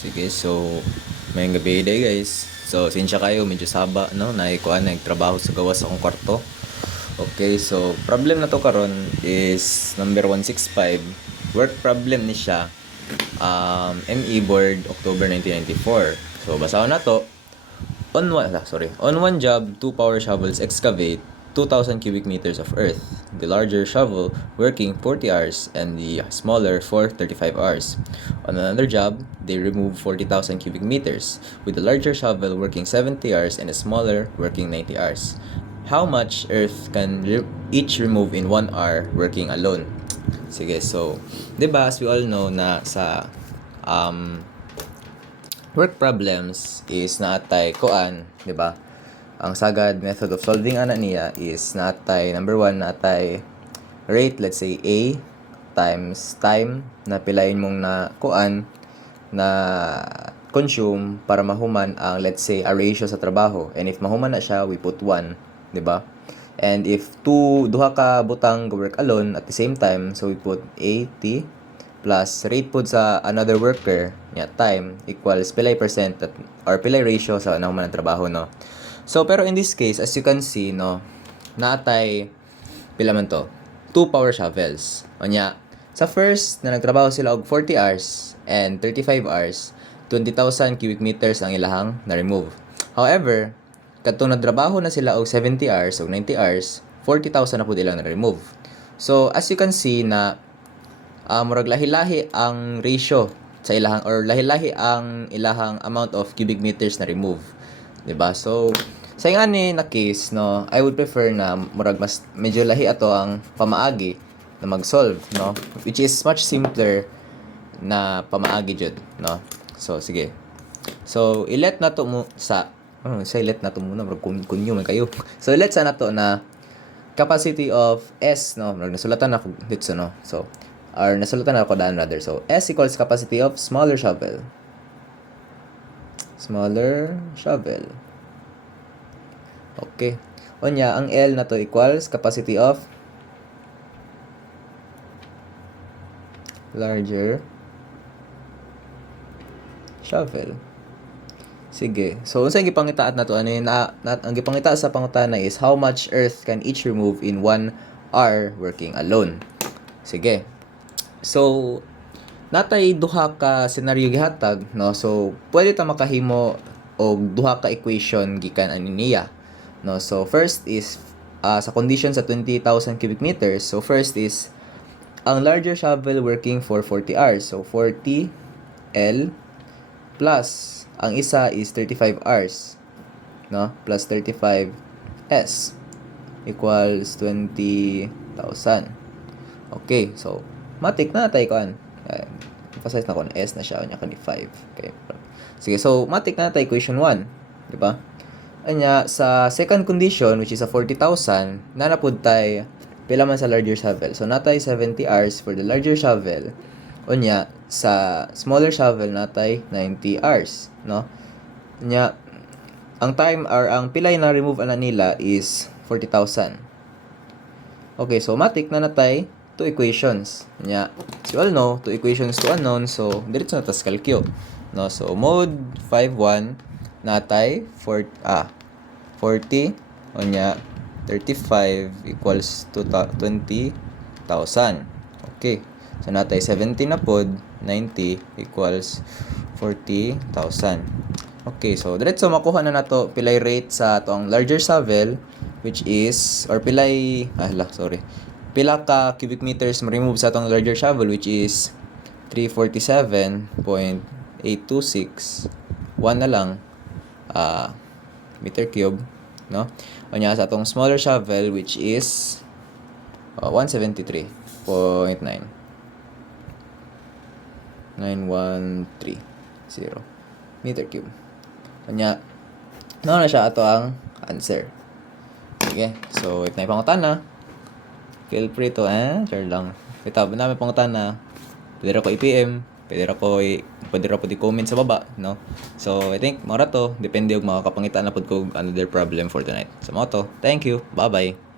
Sige, so may gabi day guys. So sinsya kayo, medyo saba no, naikuan nagtrabaho sa gawas sa akong kwarto. Okay, so problem na to karon is number 165. Work problem ni siya. ME board October 1994. So basahon na to. On one job, 2 power shovels excavate 2,000 cubic meters of earth. The larger shovel working 40 hours and the smaller for 35 hours. On another job, they remove 40,000 cubic meters, with the larger shovel working 70 hours and the smaller working 90 hours. How much earth can each remove in 1 hour working alone? Sige, so, 'di ba as we all know na sa work problems is naatay kuan, 'di ba? Ang sagad method of solving ana niya is naatay number 1 naatay rate, let's say A times time na pilayon mong na kuan na consume para mahuman ang, let's say, a ratio sa trabaho. And if mahuman na siya, we put 1, 'di ba? And if duha ka butang work alone at the same time, so we put AT plus rate pod sa another worker nya time equals pilay percent or pilay ratio sa nahuman ng trabaho, no. So pero in this case, as you can see, no, naatay pila man to, 2 power shovels. Unya sa first na nagtrabaho sila og 40 hours and 35 hours, 20,000 cubic meters ang ilahang na remove. However, kadtong nagtrabaho na sila og 70 hours o 90 hours, 40,000 na pud ilang na remove. So as you can see na murag lahi-lahi ang ratio sa ilahang or lahi-lahi ang ilahang amount of cubic meters na remove, 'di ba? So sa ingani na case, no, I would prefer na murag mas medyo lahi ato ang pamaagi na mag-solve, no, which is much simpler na pamaagi jud, no. So sige, so ilet na to mo sa let na to muna murag kunyo man kayo. So let's na to na capacity of S, no, murag nasulatan ako dito, no. So or nasulatan ako daan rather. So S equals capacity of smaller shovel. Okay. Unya ang L na to equals capacity of larger shovel. Sige. So unsa gipangitaat na to ano yun, ang gipangita sa pangutana is how much earth can each remove in 1 hour working alone. Sige. So natay duha ka scenario gihatag, no. So pwede ta makahimo og duha ka equation gikan ani niya, no. So first is sa condition sa 20,000 cubic meters. So first is ang larger shovel working for 40 hours. So 40 L plus ang isa is 35 hours, no, plus 35 S equals 20,000. Okay, so matik na tay kuan. Emphasize na ko na S na siya nya kani 5. Okay. Sige, so matik na tay equation 1, di ba? Anya sa second condition which is a 40,000, nanapod tay pila man sa larger shovel. So natay 70 hours for the larger shovel. Unya sa smaller shovel natay 90 hours, no? Nya ang time or ang pilay na remove ana nila is 40,000. Okay, so matik na natay two equations. Nya as you all know, two equations to unknown, so diretso na tas calculate, no? So mode 5-1 natay 40 unya 35 equals to 20,000. Okay. So natay 70 na pod, 90 equals 40,000. Okay, so diretso makuha na nato pilay rate sa atong larger shovel which is or pila ka cubic meters ma-remove sa atong larger shovel which is 347.826 1 na lang meter cube, no. Unya sa atong smaller shovel which is 173.9130 meter cube. Unya na siya ato ang answer. Sige, so if na pangutana, feel free to share lang. Ito, namin pangutana, pwede ra ko i-PM, pwede ra po i-comment sa baba, no? So, I think, mara to, depende yung makakapangita na po ko another problem for tonight. So, mo to. Thank you. Bye-bye.